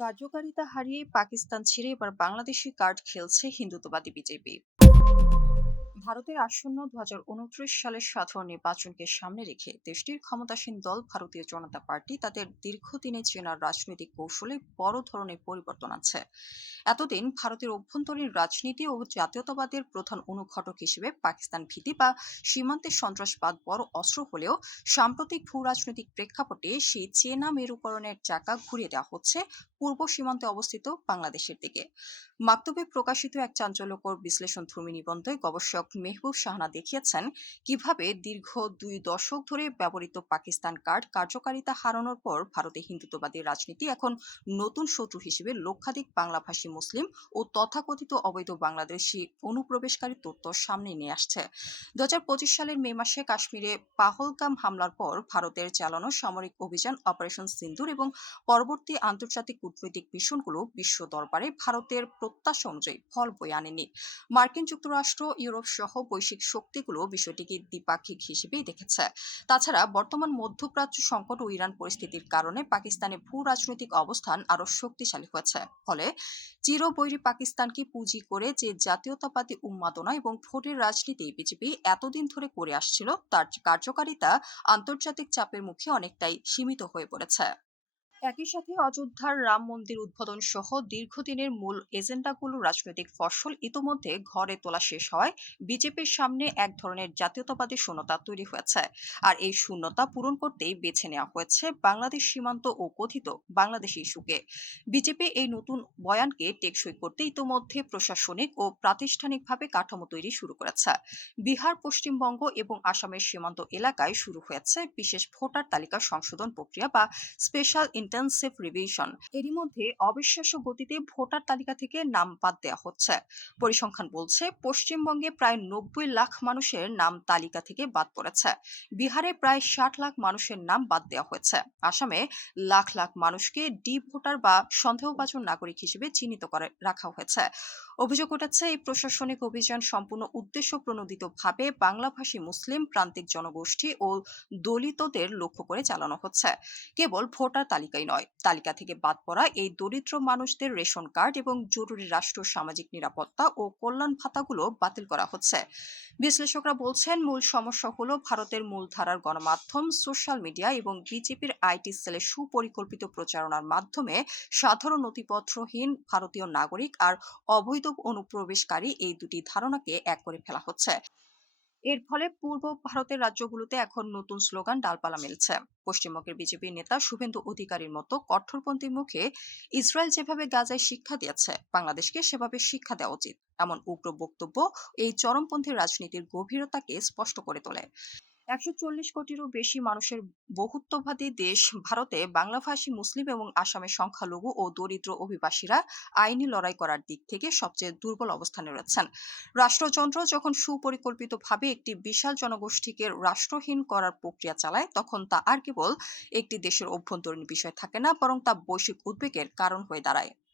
কার্যকারিতা হারিয়ে পাকিস্তান ছেড়ে এবার বাংলাদেশি কার্ড খেলছে হিন্দুত্ববাদী বিজেপি। ভারতের আসন্ন 2029 সালের সাধারণ নির্বাচনকে সামনে রেখে দেশটির ক্ষমতাসীন দল ভারতীয় জনতা পার্টি তাদের দীর্ঘদিনের চেনা রাজনৈতিক কৌশলে বড় ধরনের পরিবর্তন আছে। এতদিন ভারতের অভ্যন্তরীণ রাজনীতি ও জাতীয়তাবাদের প্রধান অনুঘটক হিসেবে পাকিস্তান ভীতি বা সীমান্তের সন্ত্রাসবাদ বড় অস্ত্র হলেও সাম্প্রতিক ভূ রাজনৈতিক প্রেক্ষাপটে সেই চেনা মেরুকরণের চাকা ঘুরিয়ে দেওয়া হচ্ছে পূর্ব সীমান্তে অবস্থিত বাংলাদেশের দিকে। মাকতবে প্রকাশিত এক চাঞ্চল্যকর বিশ্লেষণধর্মী নিবন্ধে গবেষক মেহবুব শাহনা দেখিয়েছেন কিভাবে দীর্ঘ 2 দশক ধরে ব্যবহৃত পাকিস্তান কার্ড কার্যকারিতা হারানোর পর ভারতে হিন্দুত্ববাদী রাজনীতি এখন নতুন শত্রু হিসেবে লক্ষাধিক বাংলাভাষী মুসলিম ও তথাকথিত অবৈধ বাংলাদেশি অনুপ্রবেশকারী তথ্য সামনে নিয়ে আসছে। 2025 সালের মে মাসে কাশ্মীরে পাহলগাম হামলার পর ভারতের চালানো সামরিক অভিযান অপারেশন সিন্দুর এবং পরবর্তী আন্তর্জাতিক কূটনৈতিক মিশনগুলো বিশ্ব দরবারে ভারতের প্রত্যাশা অনুযায়ী ফল বয়ে আনেনি। মার্কিন যুক্তরাষ্ট্র, ইউরোপ সহ বৈশ্বিক শক্তিগুলো বিষয়টিকে দ্বিপাক্ষিক হিসেবেই দেখেছে। তাছাড়া বর্তমান মধ্যপ্রাচ্য সংকট ও ইরান পরিস্থিতির কারণে পাকিস্তানে ভূ রাজনৈতিক অবস্থান আরো শক্তিশালী হয়েছে। ফলে চিরবৈরী পাকিস্তানকে পুঁজি করে যে জাতীয়তাবাদী উন্মাদনা এবং ভোটের রাজনীতি বিজেপি এতদিন ধরে করে আসছিল তার কার্যকারিতা আন্তর্জাতিক চাপের মুখে অনেকটাই সীমিত হয়ে পড়েছে। একই সাথে অযোধ্যার রাম মন্দির উদ্বোধন সহ দীর্ঘদিনের মূল এজেন্ডাগুলোর রাজনৈতিক ফসল ইতোমধ্যে ঘরে তোলা শেষ হওয়ায় বিজেপির সামনে এক ধরনের জাতীয়তাবাদী শূন্যতা তৈরি হয়েছে। আর এই শূন্যতা পূরণ করতেই বেছে নেওয়া হয়েছে বাংলাদেশ সীমান্ত ও কথিত বাংলাদেশি ইস্যুকে। বিজেপি এই নতুন বয়ানকে টেকসই করতে ইতোমধ্যে প্রশাসনিক ও প্রাতিষ্ঠানিকভাবে কাঠামো তৈরি শুরু করেছে। বিহার, পশ্চিমবঙ্গ এবং আসামের সীমান্ত এলাকায় শুরু হয়েছে বিশেষ ভোটার তালিকা সংশোধন প্রক্রিয়া বা স্পেশাল ইন্টেনসিভ রিভিশন। এরই মধ্যে অবিশ্বাস্য গতিতে ভোটার তালিকা থেকে নাম বাদ দেওয়া হচ্ছে। পরিসংখ্যান বলছে পশ্চিমবঙ্গে প্রায় 90 লাখ মানুষের নাম তালিকা থেকে বাদ পড়েছে। বিহারে প্রায় 60 লাখ মানুষের নাম বাদ দেওয়া হয়েছে। আসামে লাখ লাখ মানুষকে ডি ভোটার বা সন্দেহভাজন নাগরিক হিসেবে চিহ্নিত করে রাখা হয়েছে। অভিযোগ উঠেছে এই প্রশাসনিক অভিযান সম্পূর্ণ উদ্দেশ্য প্রণোদিতভাবে বাংলাভাষী মুসলিম প্রান্তিক জনগোষ্ঠী ও দলিতদের লক্ষ্য করে চালানো হচ্ছে। কেবল ভোটার তালিকাই নয়, তালিকা থেকে বাদ পড়া এই দরিদ্র মানুষদের রেশন কার্ড এবং জরুরি রাষ্ট্র সামাজিক নিরাপত্তা ও কল্যাণ ভাতাগুলো বাতিল করা হচ্ছে। বিশ্লেষকরা বলছেন মূল সমস্যা হলো ভারতের মূলধারার গণমাধ্যম, সোশ্যাল মিডিয়া এবং বিজেপির আইটি সেলের সুপরিকল্পিত প্রচারণার মাধ্যমে সাধারণ নথিপত্রহীন ভারতীয় নাগরিক আর অবৈধ অনুপ্রবেশকারী এই দুটি ধারণাকে এক করে ফেলা হচ্ছে। এর ফলে পূর্ব ভারতের রাজ্যগুলোতে এখন নতুন স্লোগান ডালপালা মেলছে। পশ্চিমবঙ্গের বিজেপি নেতা শুভেন্দু অধিকারীর মতো কট্টরপন্থীর মুখে ইসরায়েল যেভাবে গাজায় শিক্ষা দিয়েছে বাংলাদেশকে সেভাবে শিক্ষা দেওয়া উচিত, এমন উগ্র বক্তব্য এই চরমপন্থী রাজনীতির গভীরতাকে স্পষ্ট করে তোলে। 140 কোটিরও বেশি মানুষের বহুত্ববাদী দেশ ভারতে বাংলাভাষী মুসলিম এবং আসামের সংখ্যালঘু ও দরিদ্র অভিবাসীরা আইনি লড়াই করার দিক থেকে সবচেয়ে দুর্বল অবস্থানে রয়েছেন। রাষ্ট্রযন্ত্র যখন সুপরিকল্পিতভাবে একটি বিশাল জনগোষ্ঠীকে রাষ্ট্রহীন করার প্রক্রিয়া চালায় তখন তা আর কেবল একটি দেশের অভ্যন্তরীণ বিষয় থাকে না, বরং তা বৈশ্বিক উদ্বেগের কারণ হয়ে দাঁড়ায়।